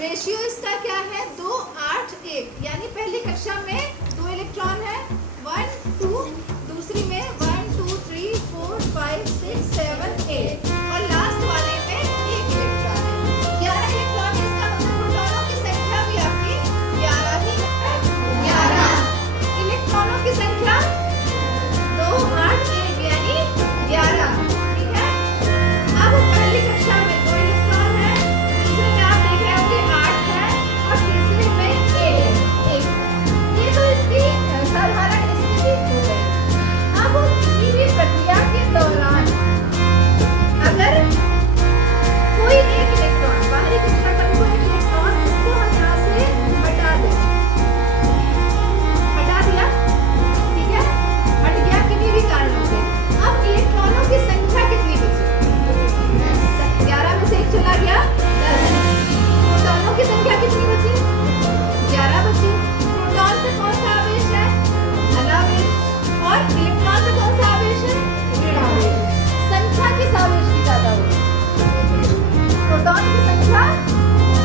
Ratio इसका क्या है? 2 8 1, यानी पहली कक्षा में 2 इलेक्ट्रॉन है 1 2, दूसरी में 1 2 3 4 5 6 7 8 और लास्ट वाले में 1 इलेक्ट्रॉन है। 11 इलेक्ट्रॉन है, इसका मतलब प्रोटॉनों की संख्या भी आपकी 11 ही है। 11 इलेक्ट्रॉनों की संख्या 2 8 1 यानी 11, ठीक है। अब पहली कक्षा में 2 इलेक्ट्रॉन है, दूसरे में आप देख रहे होंगे 8 है और तीसरे में 1। ये तो इसकी साधारण स्थिति हो गई। अब किसी भी प्रक्रिया के दौरान अगर कोई एक इलेक्ट्रॉन बाहरी कक्षा का कोई एक इलेक्ट्रॉन उसको हम यहाँ से हटा दें, हटा दिया, ठीक है, हट गया किन्हीं भी कारणों से। अब इलेक्ट्रॉनों की संख्या कितनी बची? 11 में से 1 चला गया 10। प्रोटॉनों की संख्या कितनी बची? 11 बची। प्रोटॉन पे कौन सा आवेश है? धन आवेश, और इलेक्ट्रॉन पे कौन सा आवेश है? ऋण आवेश। संख्या किस आवेश की ज्यादा होगी? प्रोटॉन की संख्या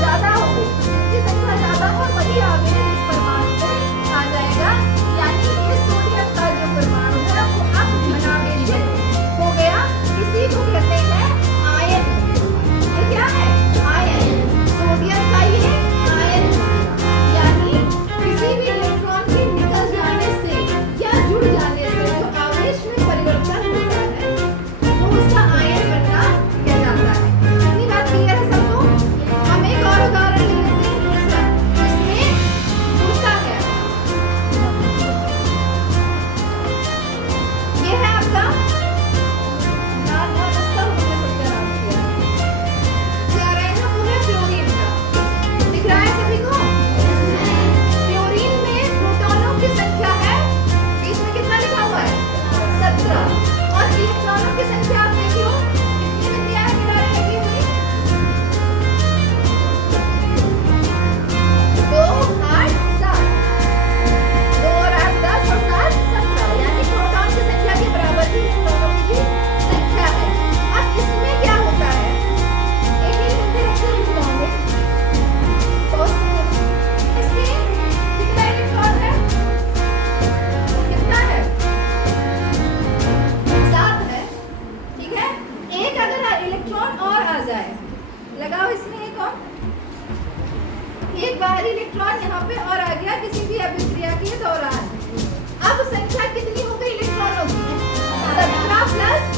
ज्यादा होगी। इसकी संख्या ज्यादा हो वही आवेश इस परमाणु पे आ जाएगा, यानी ये सोडियम का जो परमाणु है वो अब धनावेशित हो गया। इसी को कहते हैं आयन। ये क्या है? आयन। सोडियम का ये आयन, यानी किसी भी इलेक्ट्रॉन के निकल जाने से या जुड़ जाने से जो आवेश में परिवर्तन होता है वो उसका आयन बनना कहलाता है। इतनी बात क्लियर है सबको? हम एक और उदाहरण ले लेते हैं दूसरा, जिसमें जुड़ता है। ये है आपका फ्लोरीन का, दिख रहा है सभी को? फ्लोरीन में प्रोटॉनों की संख्या है, बीच में कितना लिखा हुआ है? 17, और इलेक्ट्रॉनों की संख्या आप देख लो कितनी कितनी है किनारे लगी हुई? 2 8 7, 2 और 8 10 और 7 17, यानी प्रोटॉन की संख्या के बराबर ही इलेक्ट्रॉनों की भी संख्या है। अब इसमें क्या होता है? एक ही घंटे रखते हैं इलेक्ट्रॉन इसमें कितना इलेक्ट्रॉन है? कितना है? 7 है, ठीक है। एक अगर इलेक्ट्रॉन और आ जाए, लगाओ इसमें एक और, एक बाहरी इलेक्ट्रॉन यहाँ पे और आ गया किसी भी अभिक्रिया के दौरान। अब संख्या कितनी हो गई इलेक्ट्रॉनों की? 17 प्लस